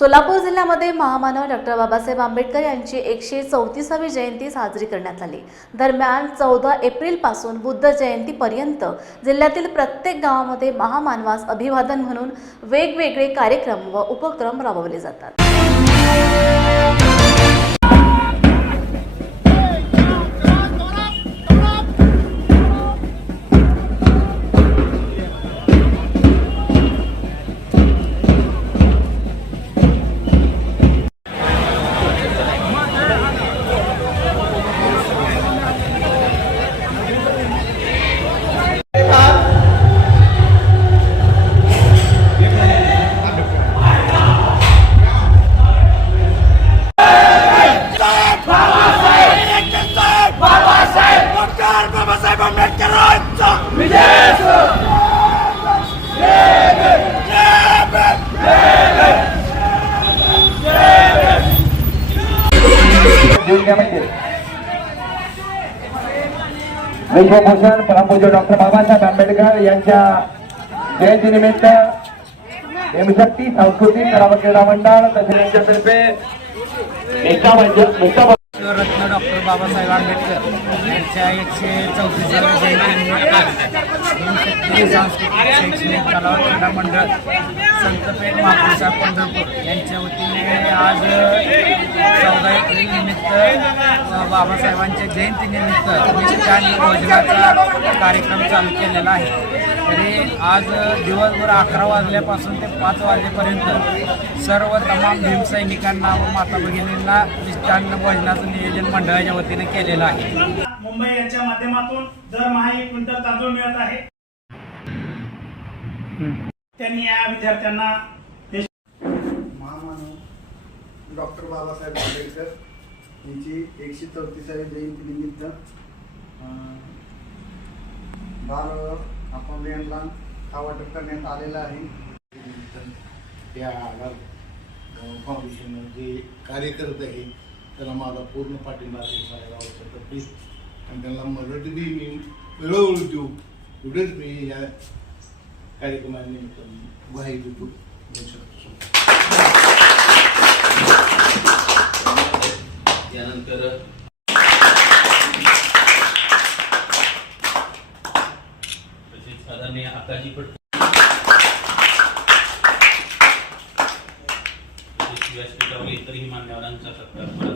सोलापूर जिल्ह्यामध्ये महामानव डॉक्टर बाबासाहेब आंबेडकर यांची एकशे चौतीसावी जयंती साजरी करण्यात आली. दरम्यान चौदा एप्रिलपासून बुद्ध जयंतीपर्यंत जिल्ह्यातील प्रत्येक गावामध्ये महामानवास अभिवादन म्हणून वेगवेगळे कार्यक्रम व उपक्रम राबवले जातात. विश्वभूषण परमपूज्य डॉक्टर बाबासाहेब आंबेडकर यांच्या जयंतीनिमित्त हिमशक्ती सांस्कृतिक कला क्रीडा मंडळ तसेच यांच्यातर्फे एका रत्न डॉक्टर बाबासाहेब आंबेडकर यांच्या एकशे चौतीसाव्या जयंतीनिमित्त सांस्कृतिक शैक्षणिक कला क्रीडा मंडळ संतपेठ महापुरुषा पंढरपूर यांच्या वतीने आज बाबासाहेबांच्या जयंतीनिमित्त मिष्टान भोजनाचा कार्यक्रम चालू केलेला आहे. तरी आज दिवसभर अकरा वाजल्यापासून ते पाच वाजेपर्यंत सर्व तमाम भीमसैनिकांना व माता भगिनींना मिष्टान्न भोजनाचं नियोजन मंडळाच्या वतीने केलेलं आहे. मुंबई यांच्या माध्यमातून दरमहा एक क्विंटल तांदूळ मिळत आहे. त्यांनी या विद्यार्थ्यांना महामानव डॉक्टर बाबासाहेब आंबेडकर यांची एकशे चौतीसावी जयंतीनिमित्त निमित्त बाल अपंग यांना हा वाटप करण्यात आलेला आहे. त्या फाउंडेशन जे कार्य करत आहे त्याला माझा पूर्ण पाठिंबा असेल माझ्या तर प्लीज आणि त्यांना मदत बी मी वेळोवेळी देऊ. एवढेच मी या कार्यक्रमानिमित्त ग्वाही देतो. शकतो तसेच आदरणीय आकाजी व्यासपीठावर इतरही मान्यवरांचा सत्कार